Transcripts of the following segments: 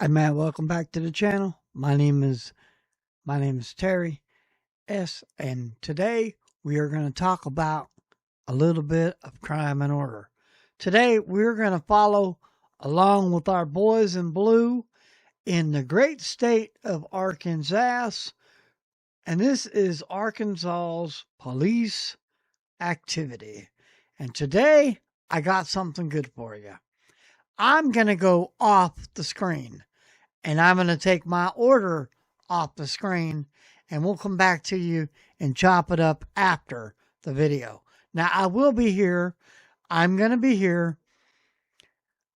Hi man, welcome back to the channel. My name is Terry S, and today we are going to talk about a little bit of crime and order. Today we're going to follow along with our boys in blue in the great state of Arkansas, and this is Arkansas's police activity. And today I got something good for you. I'm going to go off the screen. And I'm going to take my order off the screen, and we'll come back to you and chop it up after the video. Now, I will be here. I'm going to be here.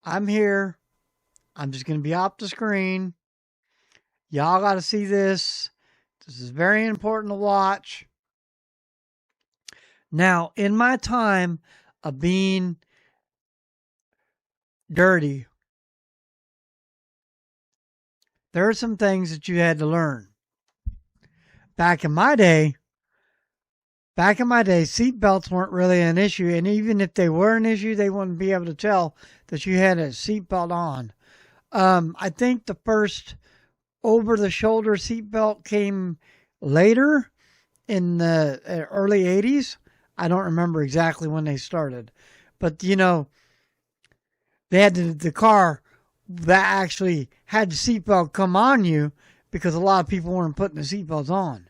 I'm here. I'm just going to be off the screen. Y'all got to see this. This is very important to watch. Now, in my time of being dirty, there are some things that you had to learn. Back in my day, seat belts weren't really an issue. And even if they were an issue, they wouldn't be able to tell that you had a seat belt on. I think the first over-the-shoulder seat belt came later in the early 80s. I don't remember exactly when they started. But, you know, they had the car that actually had the seatbelt come on you because a lot of people weren't putting the seatbelts on.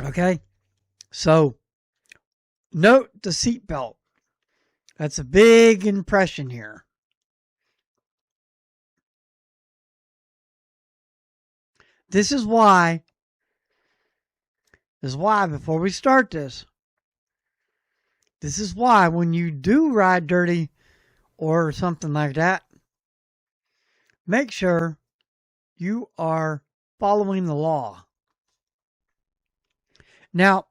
Okay? So, note the seatbelt. That's a big impression here. This is why before we start this is why when you do ride dirty or something like that, make sure you are following the law. Now,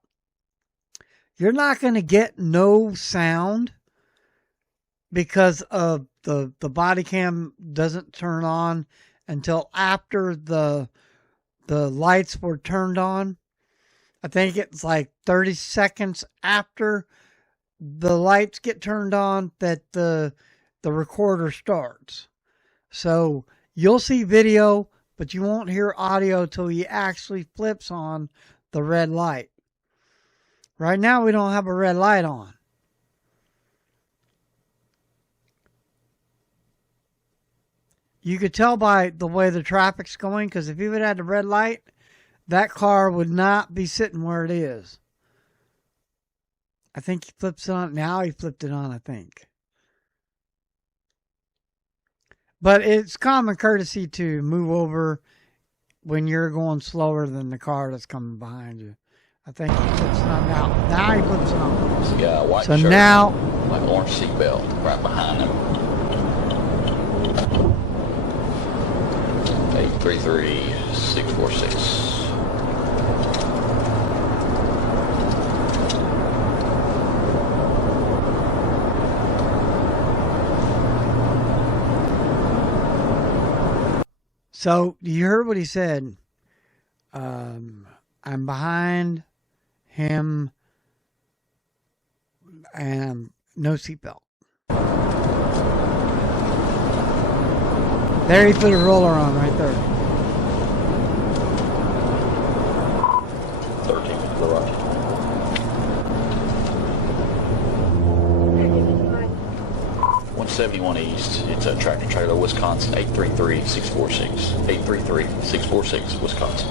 you're not going to get no sound because of the body cam doesn't turn on until after the lights were turned on. I think it's like 30 seconds after the lights get turned on that the recorder starts. So you'll see video, but you won't hear audio till he actually flips on the red light. Right now we don't have a red light on. You could tell by the way the traffic's going, because if he would have had the red light, that car would not be sitting where it is. I think he flips it on. Now he flipped it on, I think. But it's common courtesy to move over when you're going slower than the car that's coming behind you. I think he flips it on now. Now he flips it on. This guy, white so shirt, now, like orange seatbelt right behind him. 833-646. So you heard what he said. I'm behind him and no seatbelt. There he put a roller on right there. 13 for Rocky. .171 East. It's a tractor trailer, Wisconsin. 833-646. 833-646, Wisconsin.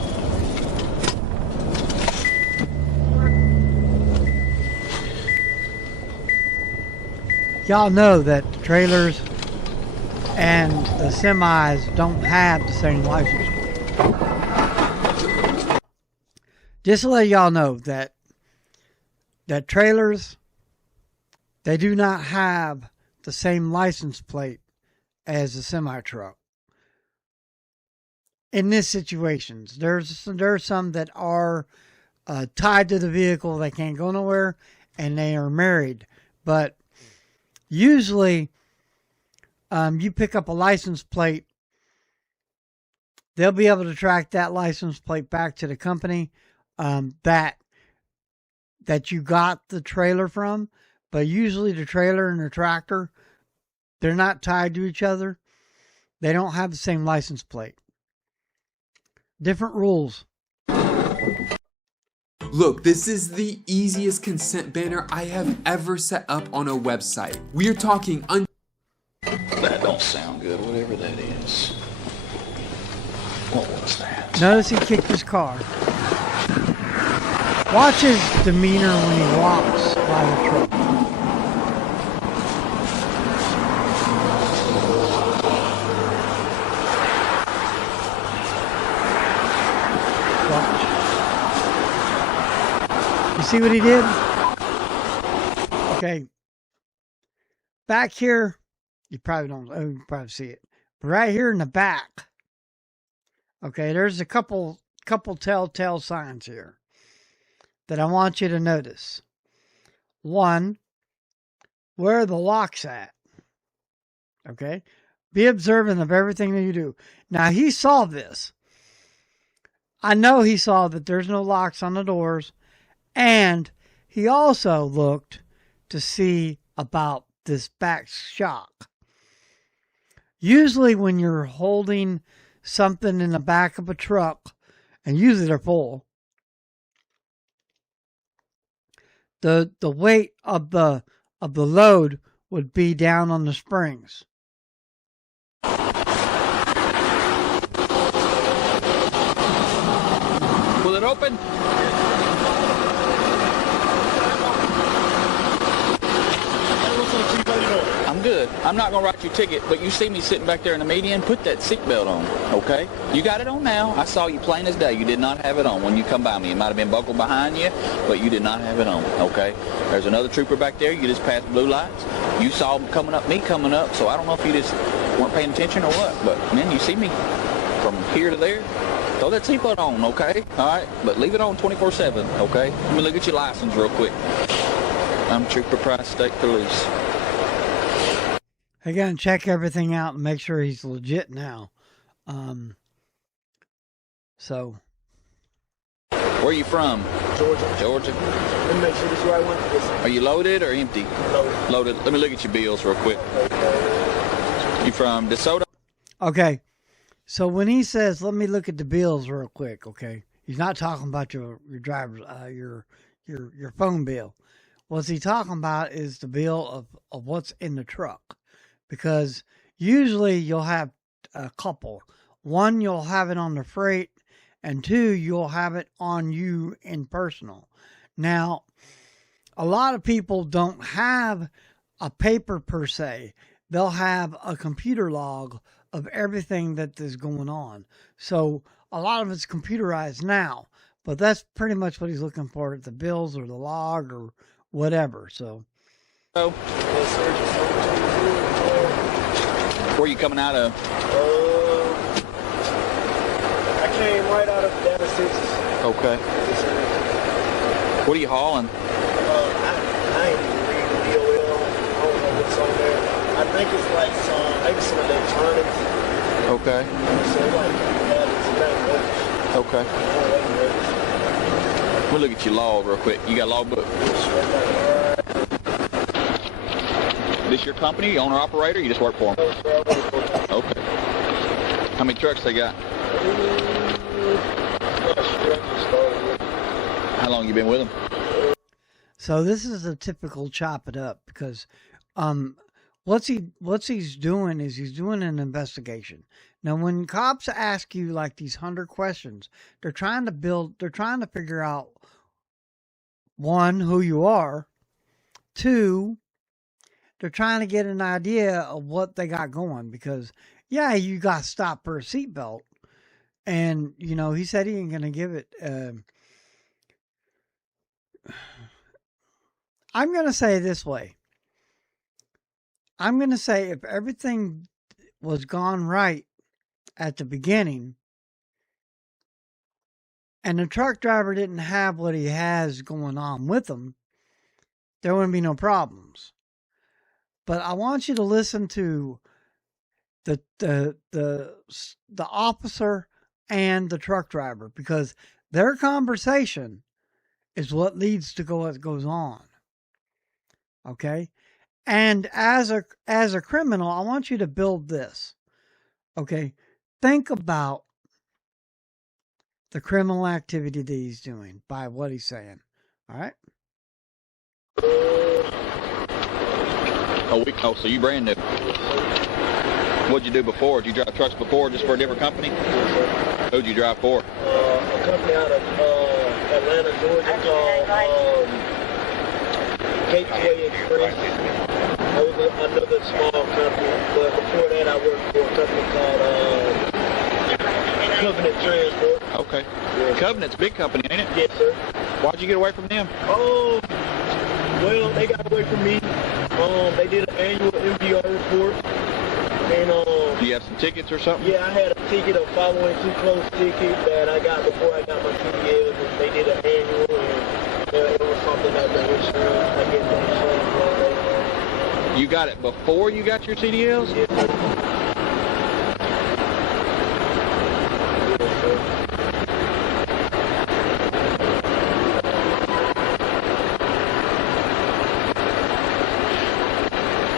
Y'all know that the trailers and the semis don't have the same license. Just to let y'all know that trailers, they do not have the same license plate as a semi-truck. In this situations, there's some that are tied to the vehicle. They can't go nowhere, and they are married. But usually, you pick up a license plate, they'll be able to track that license plate back to the company. that you got the trailer from, but usually the trailer and the tractor, they're not tied to each other. They don't have the same license plate. Different rules. Look, this is the easiest consent banner I have ever set up on a website. We are talking That don't sound good, whatever that is. What was that? Notice he kicked his car. Watch his demeanor when he walks by the truck. Watch. You see what he did? Okay. Back here, you probably don't, you can probably see it. But right here in the back, okay, there's a couple telltale signs here that I want you to notice. One, where the lock's at. Okay? Be observant of everything that you do. Now, he saw this. I know he saw that there's no locks on the doors. And he also looked to see about this back shock. Usually when you're holding something in the back of a truck, and usually they're full, the weight of the load would be down on the springs. Will it open? I'm good. I'm not gonna write you a ticket, but you see me sitting back there in the median, put that seatbelt on, okay? You got it on now. I saw you plain as day. You did not have it on when you come by me. It might have been buckled behind you, but you did not have it on, okay? There's another trooper back there. You just passed blue lights. You saw me coming up, so I don't know if you just weren't paying attention or what, but man, you see me from here to there. Throw that seatbelt on, okay? All right, but leave it on 24/7, okay? Let me look at your license real quick. I'm Trooper Price, State Police. Again, check everything out and make sure he's legit now. So. Where are you from? Georgia. Georgia. Let me make sure this is the right one. Are you loaded or empty? Loaded. Loaded. Let me look at your bills real quick. You from DeSoto? Okay. So when he says, let me look at the bills real quick, okay, he's not talking about your driver's, your phone bill. What's he talking about is the bill of what's in the truck. Because usually you'll have a couple. One, you'll have it on the freight, and two, you'll have it on you in personal. Now, a lot of people don't have a paper per se. They'll have a computer log of everything that is going on. So a lot of it's computerized now, but that's pretty much what he's looking for, the bills or the log or whatever. So. Oh. Where are you coming out of? I came right out of Dallas, Texas. Okay. What are you hauling? I ain't even read the DOL. I don't know what's on there. I think it's like maybe some electronics. Okay. So like tablets and that. Okay. We'll look at your log real quick. You got a log book? This your company, owner operator? You just work for them? Okay. How many trucks they got? How long you been with them? So this is a typical chop it up because what's he's doing is he's doing an investigation. Now when cops ask you like these 100 questions, they're trying to figure out, one, who you are, two, they're trying to get an idea of what they got going because, yeah, you got stopped for a seatbelt. And, you know, he said he ain't going to give it. I'm going to say it this way. I'm going to say if everything was gone right at the beginning and the truck driver didn't have what he has going on with him, there wouldn't be no problems. But I want you to listen to the officer and the truck driver because Their conversation is what leads to what goes on. Okay? And as a criminal, I want you to build this. Okay? Think about the criminal activity that he's doing by what he's saying. All right? Oh, so you brand new. What'd you do before? Did you drive trucks before just for a different company? Who'd you drive for? A company out of Atlanta, Georgia called Gateway Express. That was another small company, but before that I worked for a company called Covenant Transport. Okay. Yes. Covenant's a big company, ain't it? Yes, sir. Why'd you get away from them? Oh, well, they got away from me. They did an annual MVR report. And, Do you have some tickets or something? yeah, I had a ticket, a following too close ticket that I got before I got my CDLs, and they did an annual, and it was something that the insurance, I get the insurance. You got it before you got your CDLs? Yes, sir. Yes, sir.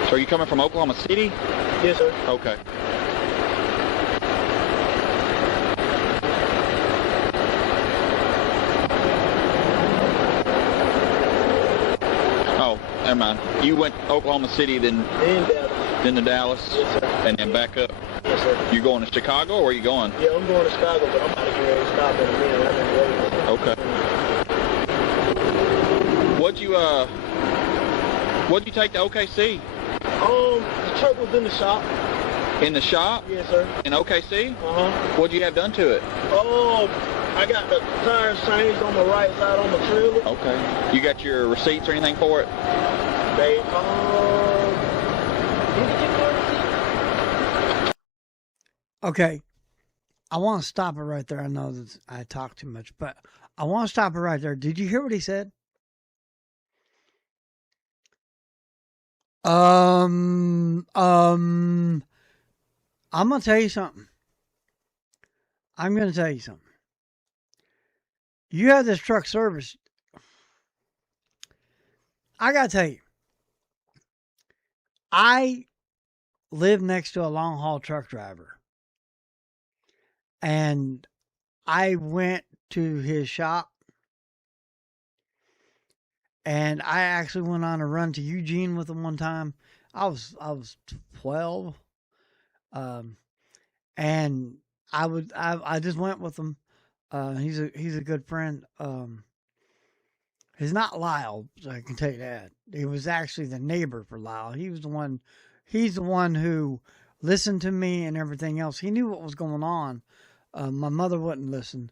So are you coming from Oklahoma City? Yes, sir. Okay. Oh, never mind. You went to Oklahoma City, then And Dallas. then to Dallas, Yes, sir. and then back up. Yes, sir. You going to Chicago, or are you going? Yeah, I'm going to Chicago, but I'm about to get ready to stop in a minute. I'm in waiting. Okay. What'd you take to OKC? The truck was in the shop. In the shop? Yes, sir. In OKC? Uh-huh. What'd you have done to it? Oh, I got the tires changed on the right side on the trailer. Okay. You got your receipts or anything for it? They, did you get my receipt? Okay. I want to stop it right there. I know that I talk too much, but I want to stop it right there. Did you hear what he said? I'm going to tell you something. I'm going to tell you something. You have this truck service. I got to tell you. I live next to a long haul truck driver. And I went to his shop. And I actually went on a run to Eugene with him one time. I was 12. And I just went with him. He's a good friend. He's not Lyle, so I can tell you that. He was actually the neighbor for Lyle. He's the one who listened to me and everything else. He knew what was going on. My mother wouldn't listen.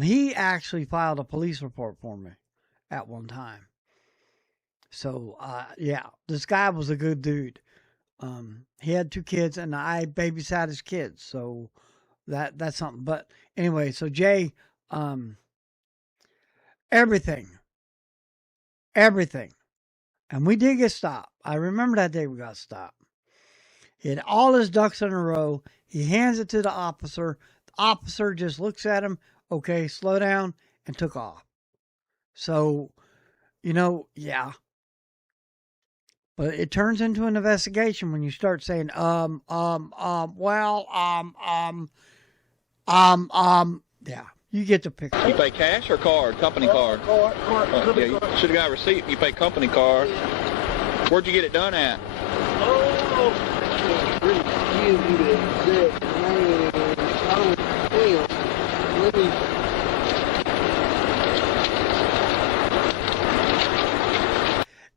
He actually filed a police report for me at one time. So, yeah, this guy was a good dude. He had 2 kids, and I babysat his kids, so that's something. But anyway, so Jay, everything, and we did get stopped. I remember that day we got stopped. He had all his ducks in a row. He hands it to the officer. The officer just looks at him. Okay, slow down, and took off. So, yeah. But it turns into an investigation when you start saying, yeah. You get the picture. You pay cash or card? Company card? Card, Yeah, you should have got a receipt. You pay company card. Where'd you get it done at? Oh, really give you the exact name. Let me.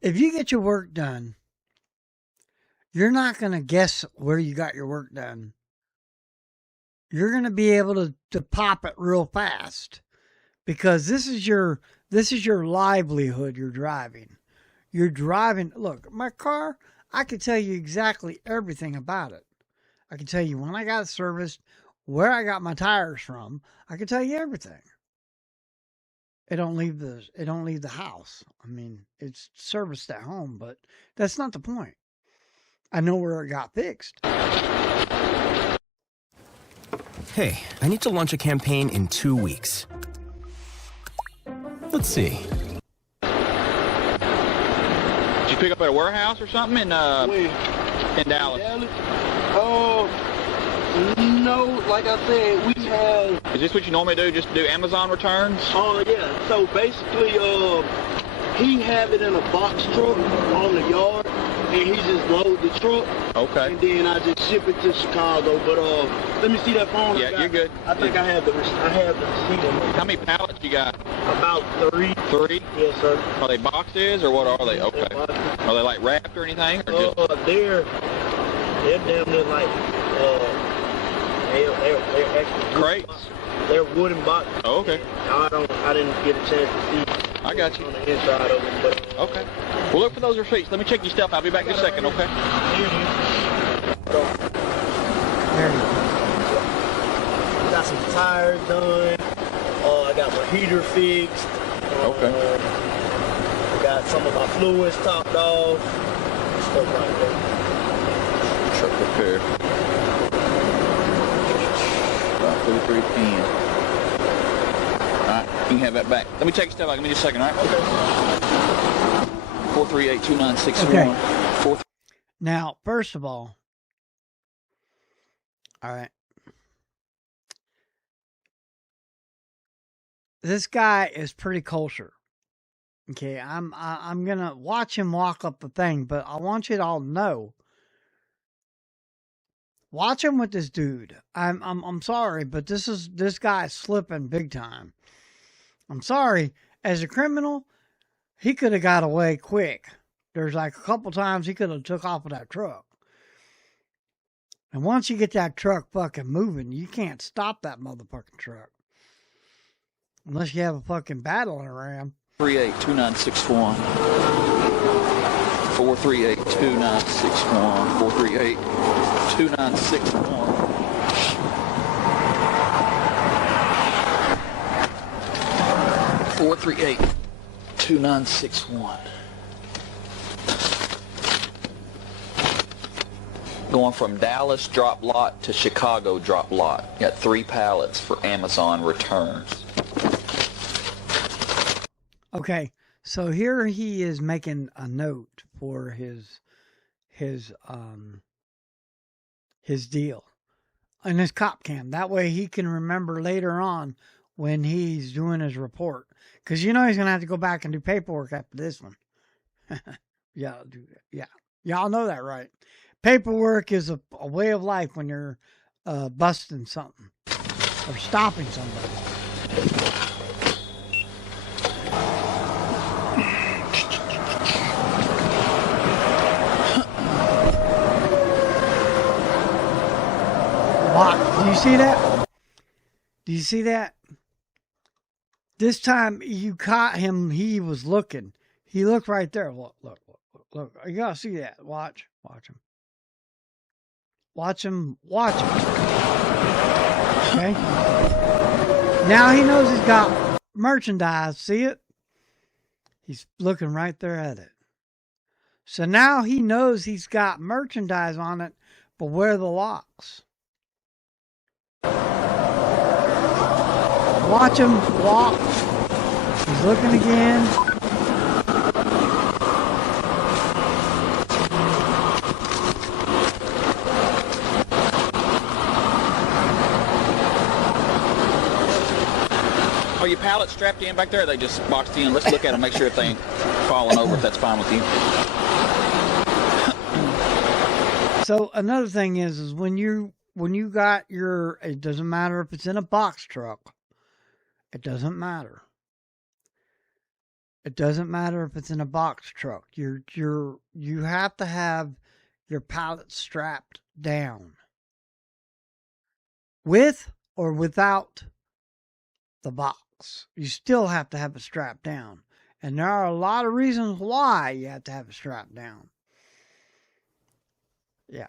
If you get your work done, you're not going to guess where you got your work done. You're going to be able to pop it real fast because this is your livelihood you're driving. You're driving. Look, my car, I can tell you exactly everything about it. I can tell you when I got it serviced, where I got my tires from. I can tell you everything. It don't leave the house. I mean, it's serviced at home, but that's not the point. I know where it got fixed. Hey, I need to launch a campaign in 2 weeks. Let's see. Did you pick up at a warehouse or something in Dallas? No, like I said, we have. Is this what you normally do? Just do Amazon returns? Oh yeah. So basically, he have it in a box truck on the yard, and he just load the truck. Okay. And then I just ship it to Chicago. But let me see that phone. Yeah, you're good. I think I have the receipt. How many pallets you got? About 3. 3? Yes, sir. Are they boxes or what are they? Okay. Are they like wrapped or anything? Or just... They're damn near like they're actually crates. They're wooden boxes. Oh, okay. I didn't get a chance to see. I got you. On the inside of them, but okay. Well, look for those receipts. Let me check your stuff. I'll be back in a second. Okay. There you go. Got some tires done. I got my heater fixed. Okay. Got some of my fluids topped off. Stuff like that. Truck repair. 5:33 p.m. Alright, you can have that back. Let me take a step back. Give me just a second, alright? Okay. 438-2961. Okay. Now, first of all right. This guy is pretty kosher. Okay, I'm gonna watch him walk up the thing, but I want you to all know. Watch him with this dude. I'm sorry, but this guy's slipping big time. I'm sorry. As a criminal, he could have got away quick. There's like a couple times he could have took off with that truck. And once you get that truck fucking moving, you can't stop that motherfucking truck. Unless you have a fucking battling ram. 438-2961. 438-2961. 438-2961. 438-2961. Going from Dallas drop lot to Chicago drop lot. Got 3 pallets for Amazon returns. Okay, so here he is making a note for his deal in his cop cam. That way he can remember later on when he's doing his report. Because you know he's going to have to go back and do paperwork after this one. Yeah, y'all know that, right? Paperwork is a way of life when you're busting something or stopping somebody. Do you see that? Do you see that? This time you caught him. He was looking. He looked right there. Look. You gotta see that. Watch him. Watch him. Okay. Now he knows he's got merchandise. See it? He's looking right there at it. So now he knows he's got merchandise on it, but where are the locks? Watch him walk. He's looking again. Are your pallets strapped in back there? Or they just boxed in? Let's look at them, make sure if they ain't falling over, if that's fine with you. So another thing is when you got your, it doesn't matter if it's in a box truck. It doesn't matter. It doesn't matter if it's in a box truck. You have to have your pallets strapped down. With or without the box. You still have to have it strapped down. And there are a lot of reasons why you have to have it strapped down. Yeah.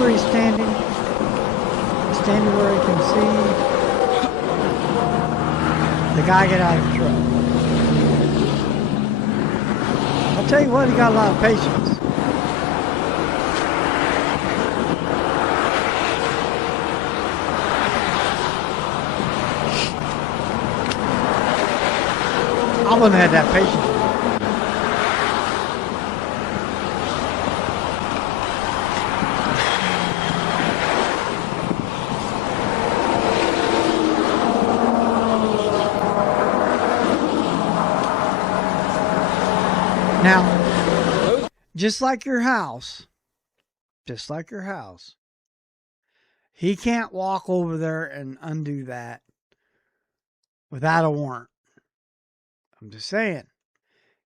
where he's standing? He's standing where he can see. The guy get out of the truck. I'll tell you what, he got a lot of patience. I wouldn't have had that patience. Now, just like your house, he can't walk over there and undo that without a warrant. I'm just saying.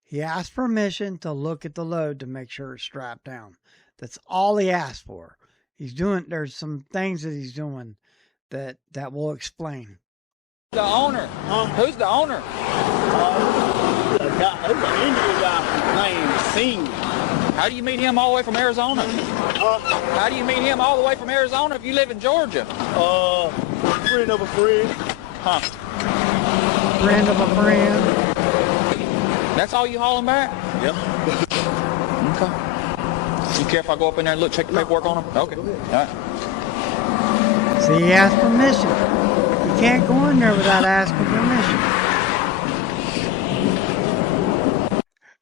He asked permission to look at the load to make sure it's strapped down. That's all he asked for. There's some things that he's doing that will explain. The owner. Who's the owner? There's an Indian guy named Singh. How do you meet him all the way from Arizona? How do you meet him all the way from Arizona if you live in Georgia? Friend of a friend. Huh. Friend of a friend. That's all you hauling back? Yep. Okay. You care if I go up in there and look, check the paperwork on him? Okay. All right. See, he asked permission. You can't go in there without asking permission.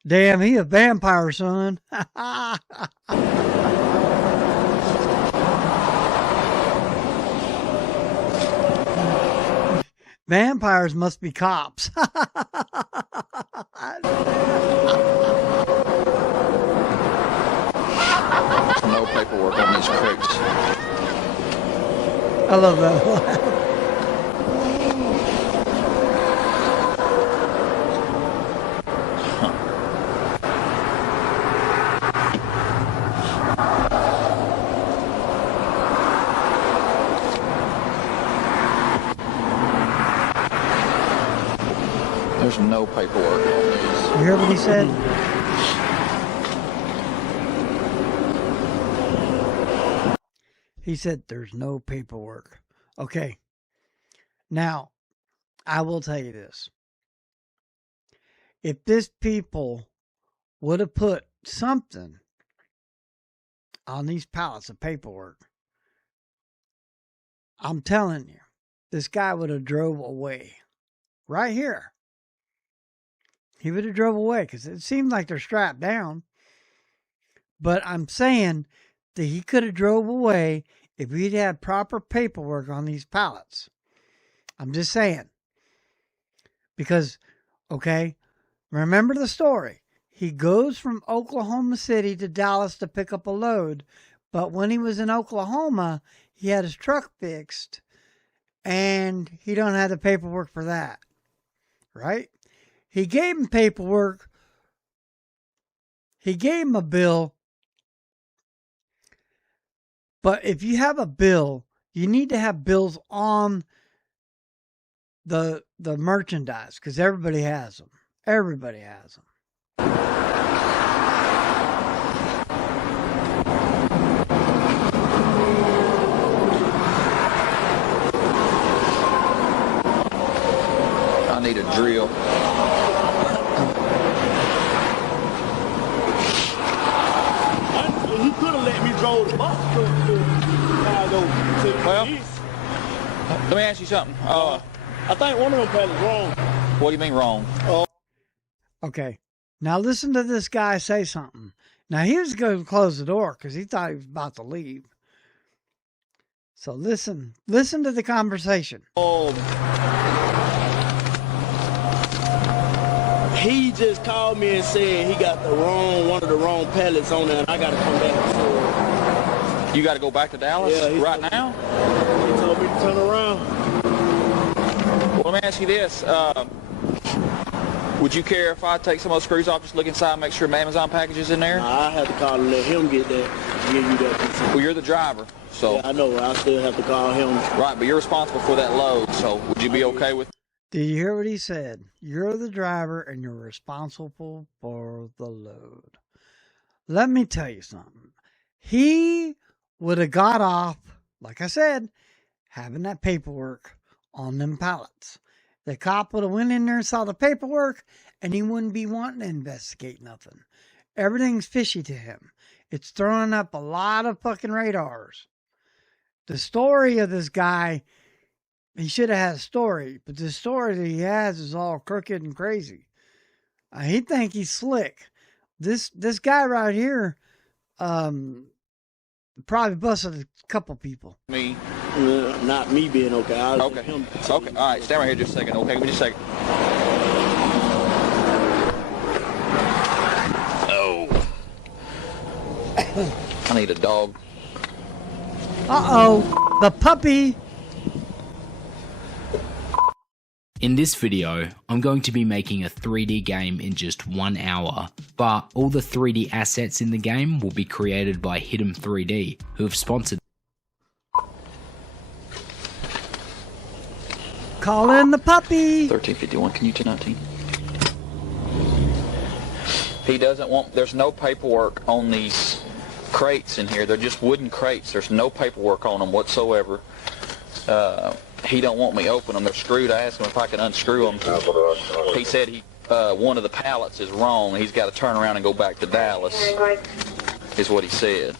Damn, he a vampire, son. Vampires must be cops. No paperwork on these crates. I love that. There's no paperwork on these. You hear what he said? He said there's no paperwork. Okay. Now, I will tell you this. If this people would have put something on these pallets of paperwork, I'm telling you, this guy would have drove away. Right here. He would have drove away because it seemed like they're strapped down. But I'm saying that he could have drove away if he'd had proper paperwork on these pallets. I'm just saying. Because, okay, remember the story. He goes from Oklahoma City to Dallas to pick up a load. But when he was in Oklahoma, he had his truck fixed. And he don't have the paperwork for that. Right? He gave him paperwork. He gave him a bill. But if you have a bill, you need to have bills on the merchandise because everybody has them. Everybody has them. I need a drill. He could have let me drove the box truck to Chicago to the police. Let me ask you something. I think one of them pallets wrong. What do you mean wrong? Okay. Now listen to this guy say something. Now he was going to close the door because he thought he was about to leave. So listen to the conversation. He just called me and said he got one of the wrong pallets on there, and I got to come back and forth. You got to go back to Dallas right now? He told me to turn around. Well, let me ask you this. Would you care if I take some of those screws off, just look inside and make sure my Amazon package is in there? Nah, I have to call and let him get that, give you that. Well, you're the driver, so... Yeah, I know. I still have to call him. Right, but you're responsible for that load, so would you be okay with... Did you hear what he said? You're the driver and you're responsible for the load. Let me tell you something. He would have got off, like I said, having that paperwork on them pallets. The cop would have went in there and saw the paperwork, and he wouldn't be wanting to investigate nothing. Everything's fishy to him. It's throwing up a lot of fucking radars. The story of this guy, he should have had a story, but the story that he has is all crooked and crazy. He think he's slick. This guy right here, probably busted a couple people. Me. Not me being okay. Okay. Okay. All right. Stand right here just a second. Okay. Give me just a second. Oh. I need a dog. Uh-oh. The puppy. In this video, I'm going to be making a 3D game in just 1 hour, but all the 3D assets in the game will be created by Hidden 3D, who have sponsored. Call in the puppy. 1351. Can you 1019? He doesn't want. There's no paperwork on these crates in here. They're just wooden crates. There's no paperwork on them whatsoever. He don't want me open them. They're screwed. I asked him if I could unscrew them. He said one of the pallets is wrong. He's got to turn around and go back to Dallas, is what he said.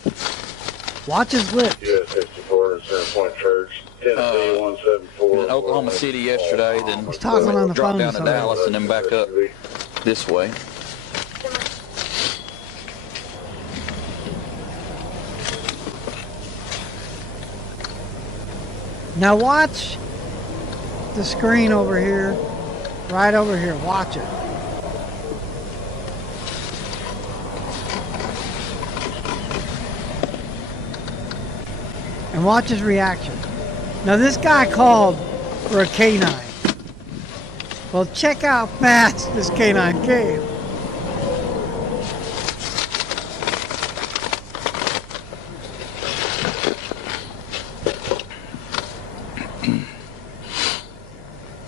Watch his lips. US 64 in Center Point Church, Tennessee 174. In Oklahoma City yesterday, then He's talking on the dropped phone down to somewhere. Dallas and then back up this way. Now watch the screen over here, right over here. Watch it. And watch his reaction. Now this guy called for a canine. Well, check out how fast this canine came.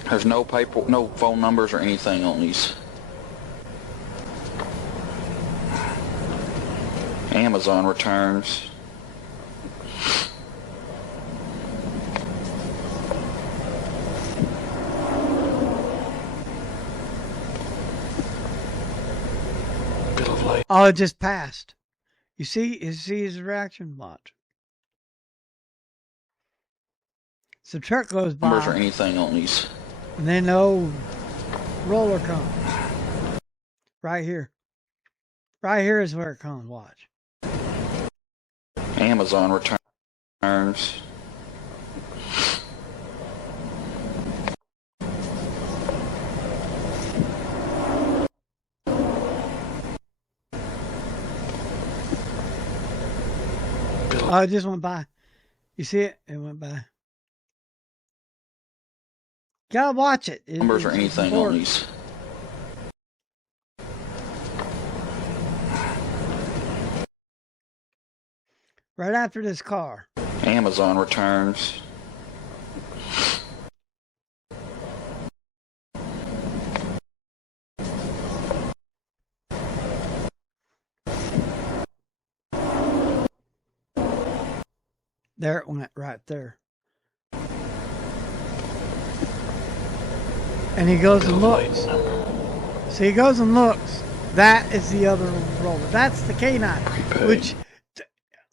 There's no paper, no phone numbers or anything on these. Amazon returns. Bill of Lading. Oh, it just passed. You see his reaction? Watch. So the truck goes by. Numbers or anything on these. And then the old roller comes. Right here. Right here is where it comes. Watch. Amazon returns. Oh, it just went by. You see it? It went by. Gotta watch it. Numbers or anything on these. Right after this car. Amazon returns. There it went, right there. And he goes and looks. So he goes and looks. That is the other roller. That's the canine. Which,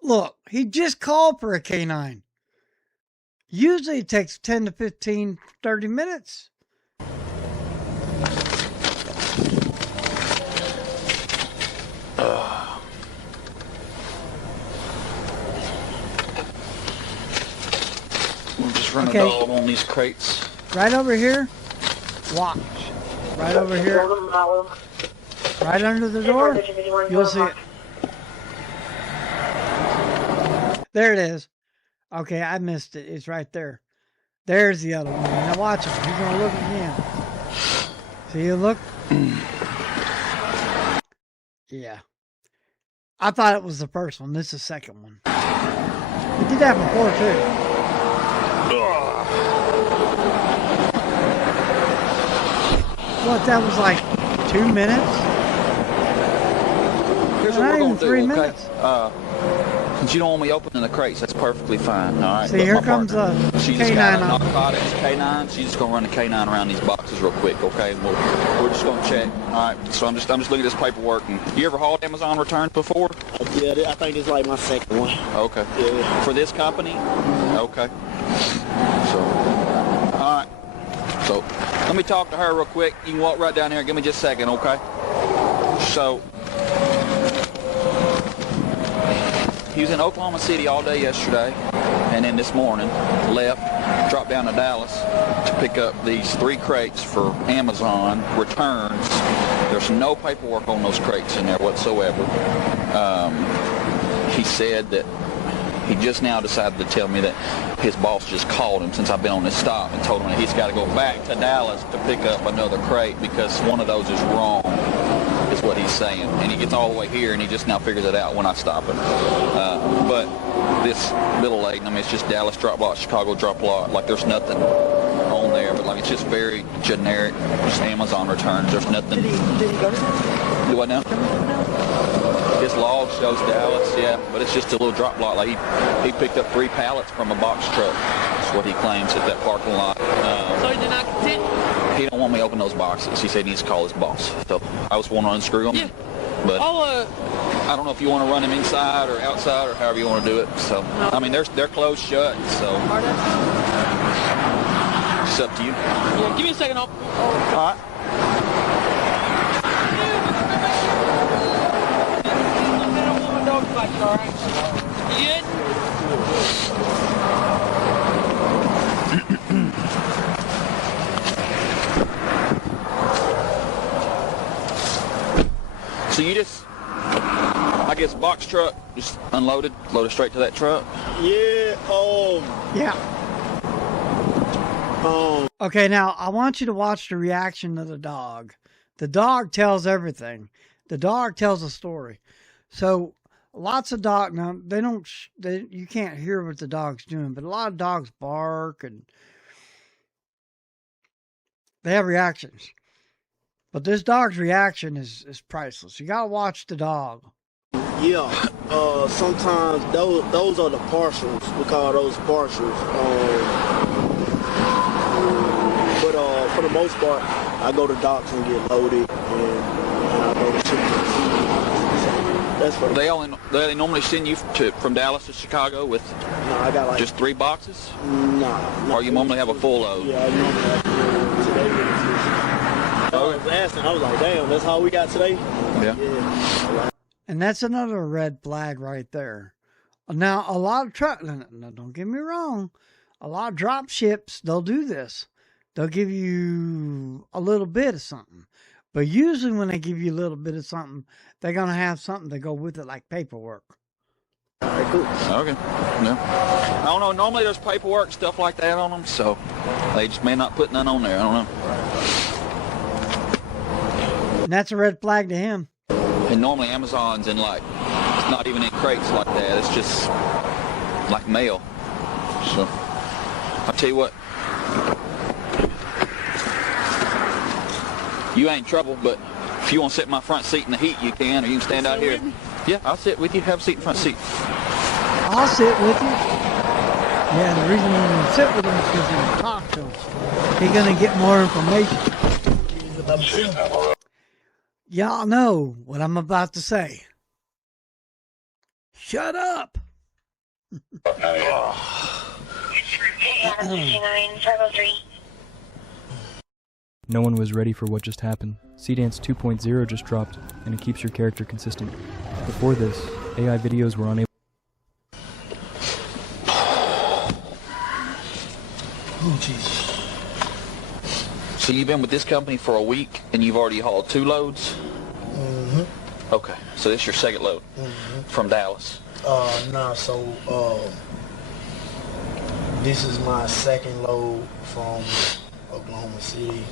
look, he just called for a canine. Usually it takes 10 to 15, 30 minutes. We'll just run Okay. a dog on these crates. Right over here. Watch. Right over here. Right under the door. You'll see it. There it is. Okay, I missed it. It's right there. There's the other one. Now watch him. He's going to look again. See you look? Yeah. I thought it was the first one. This is the second one. We did that before, too. What, that was like 2 minutes? Here's what Not we're even gonna do, 3 okay? minutes. Since you don't want me opening the crates, that's perfectly fine. All right. See, here comes a She just got a K9 on. narcotics K9. She's just gonna run the K9 around these boxes real quick, okay? And we're just gonna check. All right. So I'm just looking at this paperwork. And you ever hauled Amazon returns before? Yeah, I think this is like my second one. Okay. Yeah. For this company? Okay. So, all right. So let me talk to her real quick. You can walk right down here. Give me just a second, okay? So. He was in Oklahoma City all day yesterday, and then this morning left, dropped down to Dallas to pick up these 3 crates for Amazon returns. There's no paperwork on those crates in there whatsoever. He said that he just now decided to tell me that his boss just called him since I've been on this stop and told him that he's got to go back to Dallas to pick up another crate because one of those is wrong. Is what he's saying, and he gets all the way here and he just now figures it out when I stop him. But this little lady, I mean, it's just Dallas drop lot, Chicago drop lot, like there's nothing on there, but like it's just very generic, just Amazon returns. There's nothing. Did he go to that? Do what now? His log shows Dallas, yeah, but it's just a little drop lot. Like he picked up 3 pallets from a box truck. That's what he claims at that parking lot. So he did not consent? He don't want me to open those boxes. He said he needs to call his boss. So I was want to unscrew them. Yeah. But I'll, I don't know if you want to run them inside or outside or however you want to do it. So No. I mean they're closed shut. So are they? it's up to you. Yeah, give me a second. All right. You good? So you just, I guess, box truck, just unloaded, loaded straight to that truck. Yeah. Yeah. Okay, now I want you to watch the reaction of the dog. The dog tells everything. The dog tells a story. So lots of dogs, now they don't, you can't hear what the dog's doing, but a lot of dogs bark and they have reactions. But this dog's reaction is priceless. You gotta watch the dog. Yeah. Sometimes those are the partials. We call those partials. But for the most part, I go to docks and get loaded, and I go to chicken. That's for They normally send you from Dallas to Chicago with No, I got like just 3 boxes, Nah. or you normally have a full load. Yeah, I normally have today. I was asking. I was like, damn, that's all we got today. Yeah. And that's another red flag right there. Now, a lot of truck, now don't get me wrong, a lot of drop ships, they'll do this. They'll give you a little bit of something. But usually when they give you a little bit of something, they're going to have something to go with it, like paperwork. All right, cool. Okay. Yeah. I don't know. Normally there's paperwork, stuff like that on them, so they just may not put none on there. I don't know. And that's a red flag to him. And normally Amazon's in like, it's not even in crates like that. It's just like mail. So I'll tell you what. You ain't in trouble, but if you want to sit in my front seat in the heat, you can, or you can stand out here. Yeah, I'll sit with you. Have a seat in the front seat. I'll sit with you. Yeah, the reason I'm going to sit with him is because he's going to talk to him. He's going to get more information. Y'all know what I'm about to say. Shut up. No one was ready for what just happened. Seedance 2.0 just dropped, and it keeps your character consistent. Before this, AI videos were unable. Oh, Jesus. So you've been with this company for a week, and you've already hauled 2 loads? Mm-hmm. Okay, so this is your second load from Dallas. Nah, so, this is my second load from Oklahoma City.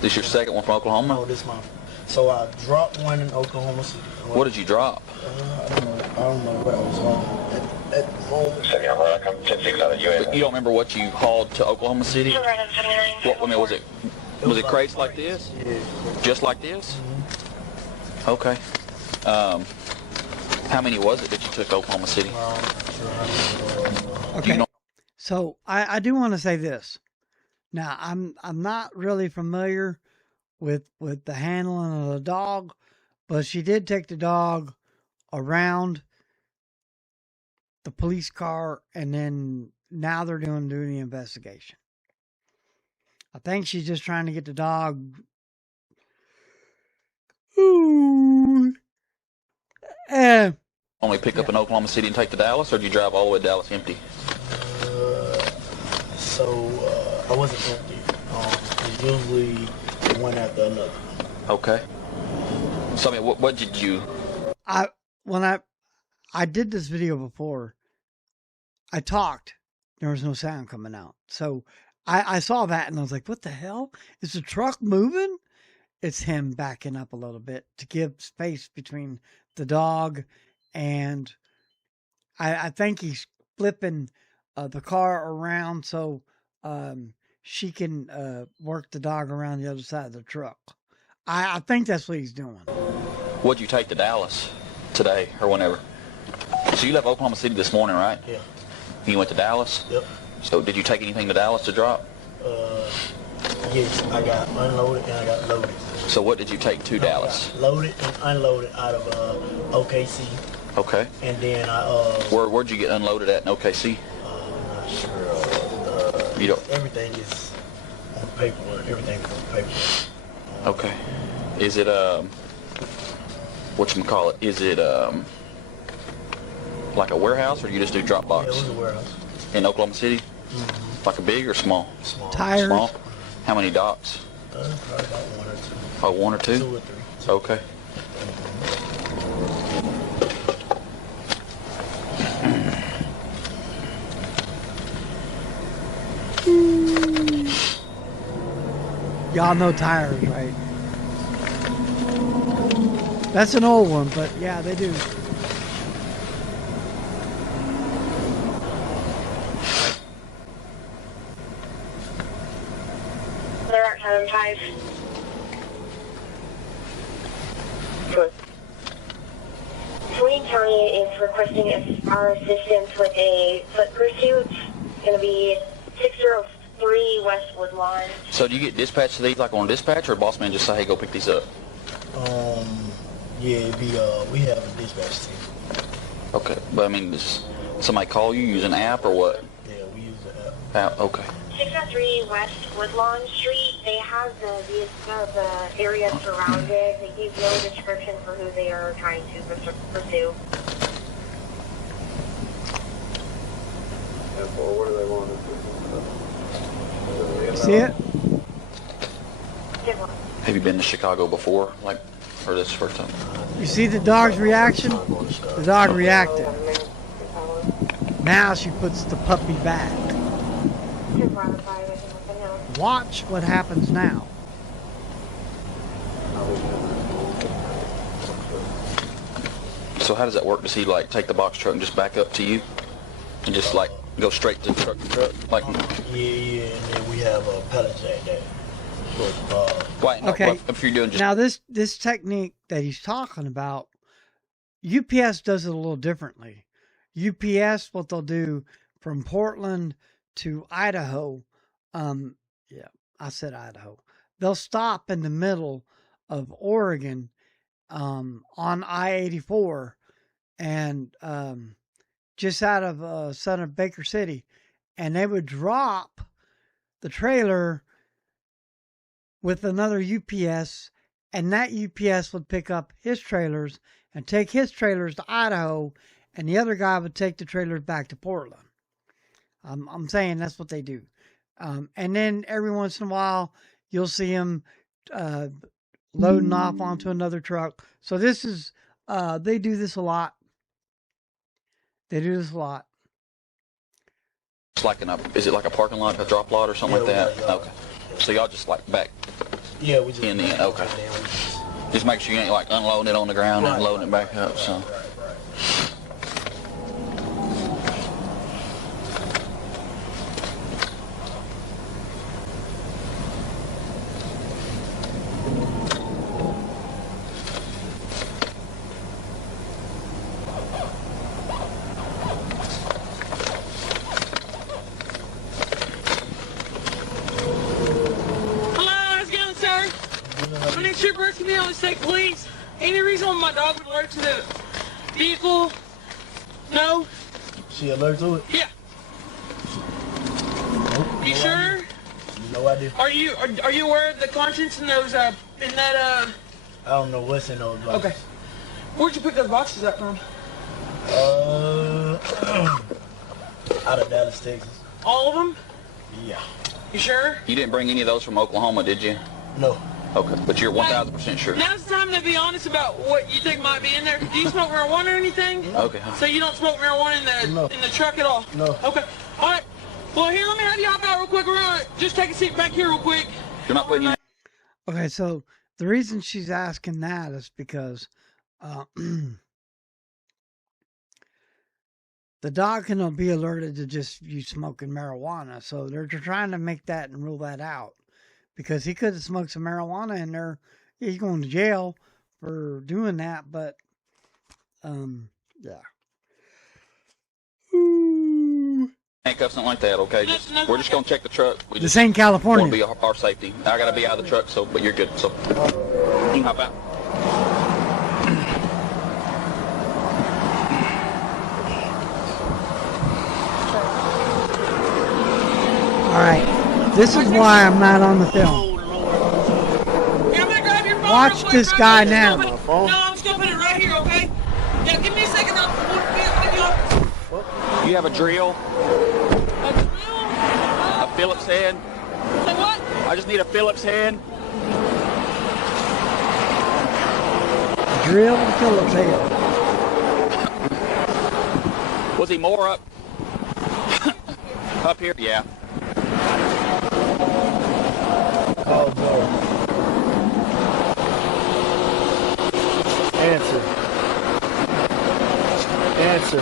This is your second one from Oklahoma? No, this is my, so I dropped one in Oklahoma City. What did you drop? I don't know what I was on at the moment. But you don't remember what you hauled to Oklahoma City? What, I mean, was it crates like this? Yeah. Just like this? Okay. How many was it that you took to Oklahoma City? Okay. So I do want to say this. Now I'm not really familiar with the handling of the dog, but she did take the dog around the police car, and then now they're doing the investigation. I think she's just trying to get the dog. Ooh. Only pick up in Oklahoma City and take to Dallas, or did you drive all the way to Dallas empty? I wasn't empty. It's usually one after another. Okay. So I mean, what did you? When I did this video before, I talked. There was no sound coming out. So I saw that and I was like, what the hell? Is the truck moving? It's him backing up a little bit to give space between the dog and I think he's flipping the car around so she can work the dog around the other side of the truck. I think that's what he's doing. What'd you take to Dallas today or whenever? So you left Oklahoma City this morning, right? Yeah. You went to Dallas? Yep. So did you take anything to Dallas to drop? Yes, I got unloaded and I got loaded. So what did you take to Dallas? I got loaded and unloaded out of OKC. Okay. And then I Where'd you get unloaded at in OKC? I'm not sure. You don't. Everything is on paperwork. Everything is on paperwork. Okay. Is it whatchamacallit? Is it like a warehouse, or do you just do drop box? Yeah, it was a warehouse. In Oklahoma City? Mm-hmm. Like a big or small? Small. Tires. Small. How many docks? Probably about one or two. Oh, one or two? 2 or 3. Okay. Y'all know tires, right? That's an old one, but yeah, they do. There aren't home ties. Good. Swain County is requesting our assistance with a foot pursuit. It's going to be 603 Westwood Lawn. So do you get dispatched to these like on dispatch, or boss man just say, hey, go pick these up? Yeah, it'd be, we have a dispatch team. Okay, but I mean, does somebody call you using an app or what? Yeah, we use the app. Okay. 603 West Woodlawn Street. They have the area surrounded. They gave no description for who they are trying to pursue. What do they want? See it? Good one. Have you been to Chicago before, like, or this first time? You see the dog's reaction? The dog reacted. Now she puts the puppy back. Watch what happens now. So how does that work? Does he like take the box truck and just back up to you, and just like go straight to truck to truck? Like, Yeah, and then we have a pallet jack that. why? No, Okay. if you're doing just Now this technique that he's talking about, UPS does it a little differently. UPS, what they'll do from Portland to Idaho, yeah, I said Idaho. They'll stop in the middle of Oregon, on I-84, and just out of southern Baker City, and they would drop the trailer with another UPS, and that UPS would pick up his trailers and take his trailers to Idaho, and the other guy would take the trailers back to Portland. I'm saying that's what they do. And then every once in a while, you'll see him loading off onto another truck. So this is, they do this a lot. They do this a lot. it's like is it like a parking lot, a drop lot, or something like that? Yeah. Okay. So y'all just like back Yeah, we just in the end. Okay. Just make sure you ain't like unloading it on the ground and loading it back up. So. on the stick, please. Any reason why my dog would alert to the vehicle? No? She alert to it? Yeah. Nope. You sure? No idea. Are you aware of the contents in those in that I don't know what's in those boxes. Okay. Where'd you pick those boxes up from? Out of Dallas, Texas. All of them? Yeah. You sure? You didn't bring any of those from Oklahoma, did you? No. Okay, but you're 1,000% sure. Now's the time to be honest about what you think might be in there. Do you smoke marijuana or anything? Okay. So you don't smoke marijuana in the truck at all? No. Okay. All right. Well, here, let me have you hop out real quick. We're gonna just take a seat back here real quick. You're not putting your... Okay, so the reason she's asking that is because the dog can be alerted to just you smoking marijuana. So they're trying to make that and rule that out. Because he could have smoked some marijuana in there. He's going to jail for doing that, but yeah. handcuffs, something like that, okay? We're just going to check the truck. This ain't California. Want to be our safety. I got to be out of the truck, but you're good. So you can hop out. All right. This is why I'm not on the film. Here, I'm gonna grab your phone Watch real quick, this bro. guy I'm now. just gonna- No, I'm just gonna put it right here, okay? Yeah, give me a second. You have a drill? A drill? A Phillips head? Say what? I just need a Phillips head. Drill Phillips head. Was he more up? Up here? Yeah. Call Joe. Answer. Answer.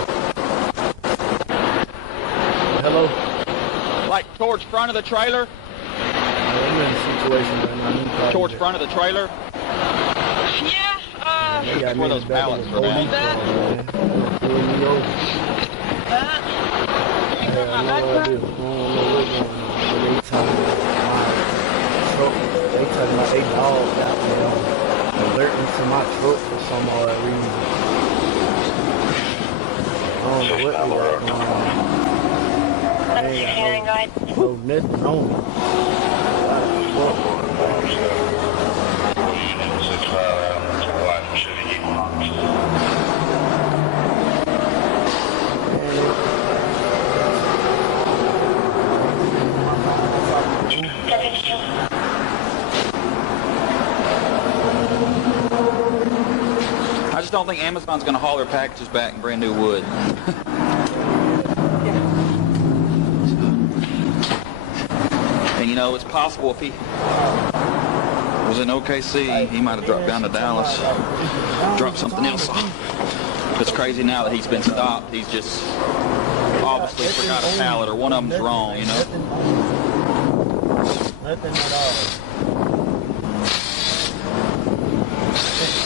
Hello? Like towards front of the trailer? I'm in a situation right now. Towards front of the trailer? Yeah, They got That's where me those in the back of pallets the are police at. car, man. Pulling me over. that. I have no idea. I don't know what's going on. They talking about my truck. They talking about they dogs out there alerting to my truck for some odd reason. I don't know what they got going on. They ain't got no nothing on me. I just don't think Amazon's going to haul their packages back in brand new wood. And you know, it's possible if he was in OKC, he might have dropped down to Dallas, dropped something else off. It's crazy now that he's been stopped. He's just obviously forgot a pallet or one of them's wrong, you know? Nothing at all.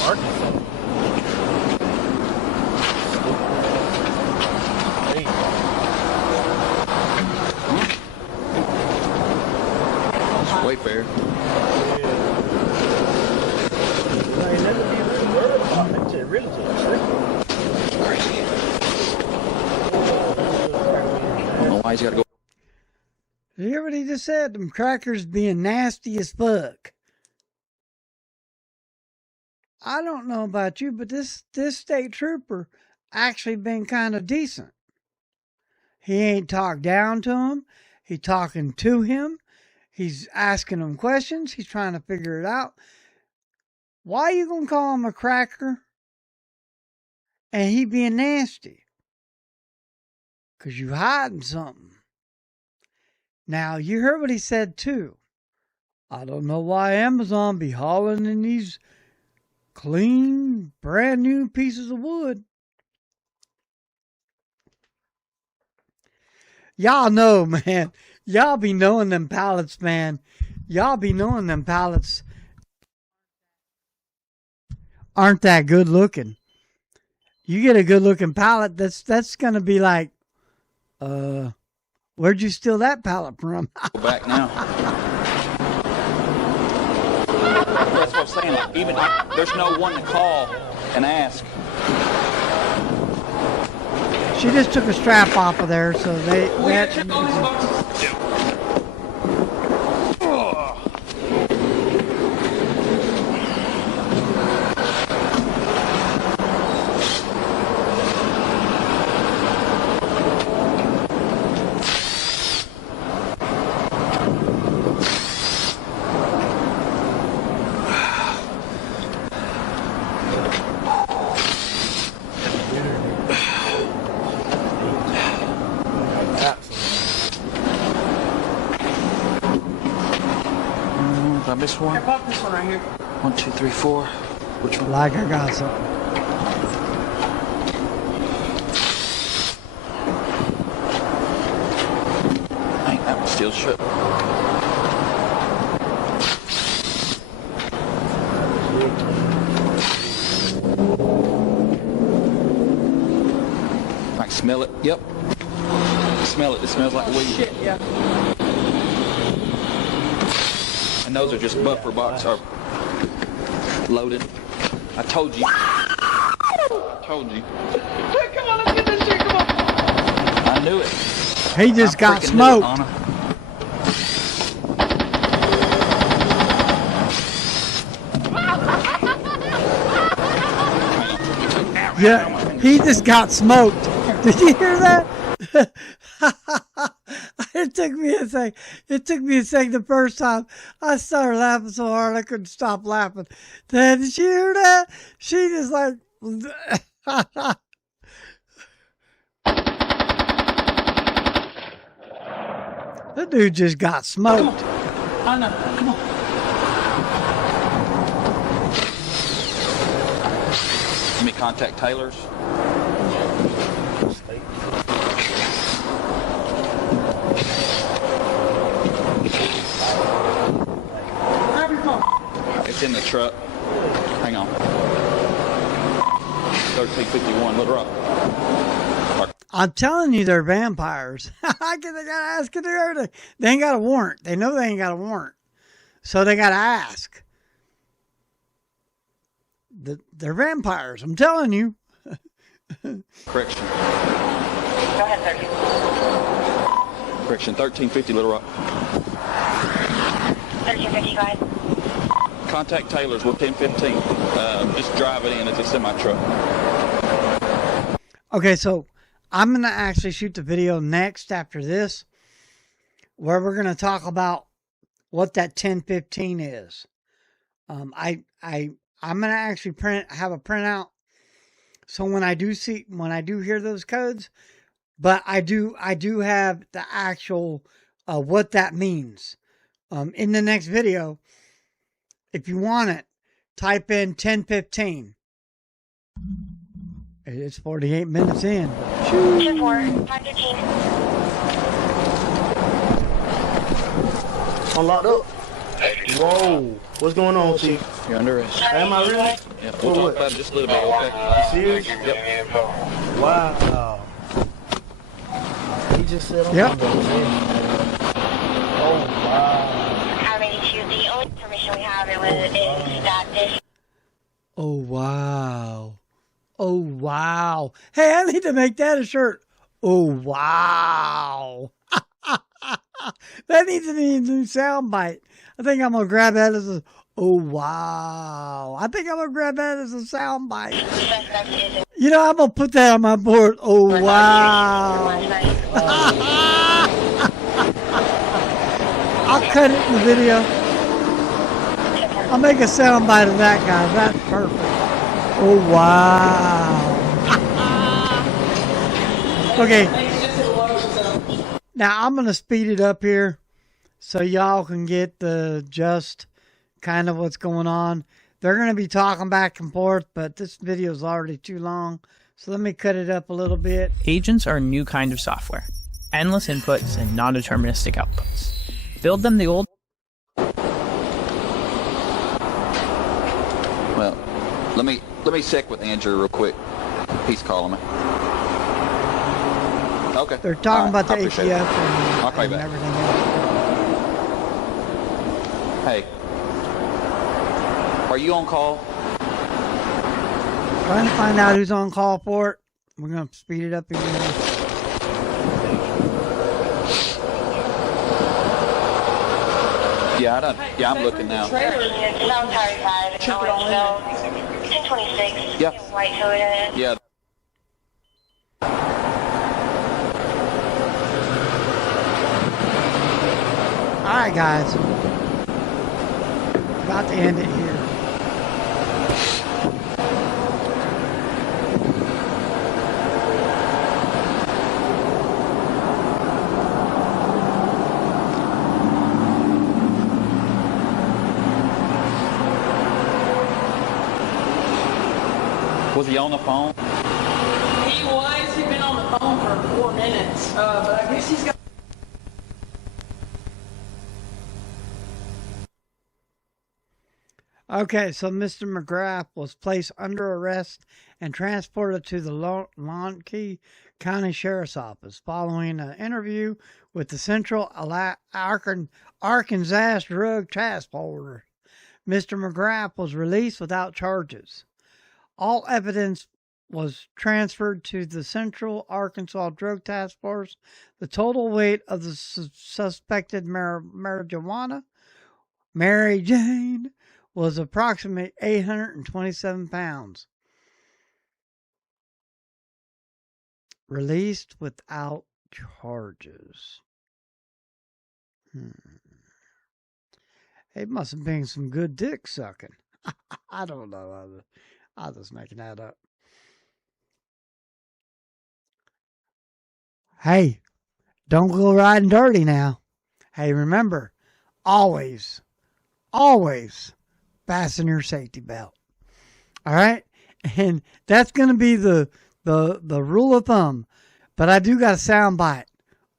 Arkansas. Hey. Wayfair. I ain't never been really worried about it. It's really just tricky. Crazy. I don't know why he's got to go. Did you hear what he just said? Them crackers being nasty as fuck. I don't know about you, but this state trooper actually been kind of decent. He ain't talked down to him. He talking to him. He's asking him questions. He's trying to figure it out. Why you gonna call him a cracker? And he being nasty? 'Cause you hiding something. Now, you heard what he said, too. I don't know why Amazon be hauling in these clean, brand new pieces of wood. Y'all know, man. Y'all be knowing them pallets, man. Y'all be knowing them pallets aren't that good looking. You get a good looking pallet, that's gonna be like, where'd you steal that pallet from? Go back now. That's what was saying. Like, even there's no one to call and ask. She just took a strap off of there, so they. We gotta check all these boxes. Did I miss one? I popped this one right here. 1, 2, 3, 4. Which one? Like I got something. Dang, that one's still shut. I can smell it. Yep. Smell it. It smells like weed. Shit, yeah. And those are just buffer box are loaded. I told you. I told you. Hey, come on, let's get this shit, come on. I knew it. He just got freaking knew it, smoked. Anna. Yeah, he just got smoked. Did you hear that? It took me a second. It took me a second the first time. I started laughing so hard I couldn't stop laughing. Then did you hear that? She just like. That dude just got smoked. Anna, come on. Let me contact Taylor's. Grab your phone. It's in the truck. Hang on. 1351 Little Rock. I'm telling you, they're vampires. They gotta ask and do everything. They ain't got a warrant. They know they ain't got a warrant, so they gotta ask. They're vampires. I'm telling you. Correction. Go ahead, 13. Correction. 1350 Little Rock. 1350, go ahead. Contact Taylor's with 1015. Just drive it in. It's a semi-truck. Okay, so I'm going to actually shoot the video next after this where we're going to talk about what that 1015 is. I'm going to actually have a printout. So when I do hear those codes, but I do have the actual what that means. In the next video, if you want it, type in 1015. It's 48 minutes in. 2-4, 515. I'm locked up. Whoa. What's going on, Chief? You're under arrest. Am I really? Yeah, we'll talk about it just a little bit, okay? You serious? Yep. Wow. He just said I'm Yep. under arrest. Oh, wow. How many two? The only information we have is that this. Oh, wow. Oh, wow. Hey, I need to make that a shirt. Oh, wow. That needs to be a new sound bite. I think I'm going to grab that as a, oh, wow. I think I'm going to grab that as a sound bite. You know, I'm going to put that on my board. Oh, wow. I'll cut it in the video. I'll make a sound bite of that guy. That's perfect. Oh, wow. Okay. Now, I'm going to speed it up here so y'all can get the just kind of what's going on. They're going to be talking back and forth, but this video is already too long. So let me cut it up a little bit. Agents are a new kind of software. Endless inputs and non-deterministic outputs. Build them the old... Well, let me check with Andrew real quick. He's calling me. Okay. They're talking about the ATF I'll call you and back. everything else. Hey. Why Are you on call? Trying to find out who's on call for it. We're going to speed it up again. Yeah, I'm looking now. Mount Tire 5 in Owensville. 1026. Yeah. White Toyota. Yeah. All right, guys. About to end it here. Was he on the phone? He was. He'd been on the phone for 4 minutes. But I guess he's got. Okay, so Mr. McGrath was placed under arrest and transported to the Lonkey County Sheriff's Office following an interview with the Central Arkansas Drug Task Force. Mr. McGrath was released without charges. All evidence was transferred to the Central Arkansas Drug Task Force. The total weight of the suspected marijuana, Mary Jane, was approximately 827 pounds. Released without charges. It must have been some good dick sucking. I don't know. I was just making that up. Hey, don't go riding dirty now. Hey, remember, always fasten your safety belt. All right? And that's going to be the rule of thumb. But I do got a sound bite.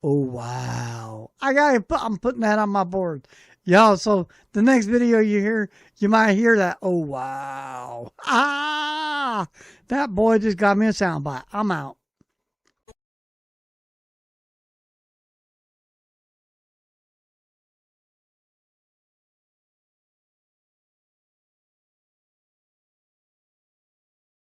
Oh, wow. I'm putting that on my board. Y'all, so the next video you hear, you might hear that. Oh, wow. Ah! That boy just got me a sound bite. I'm out.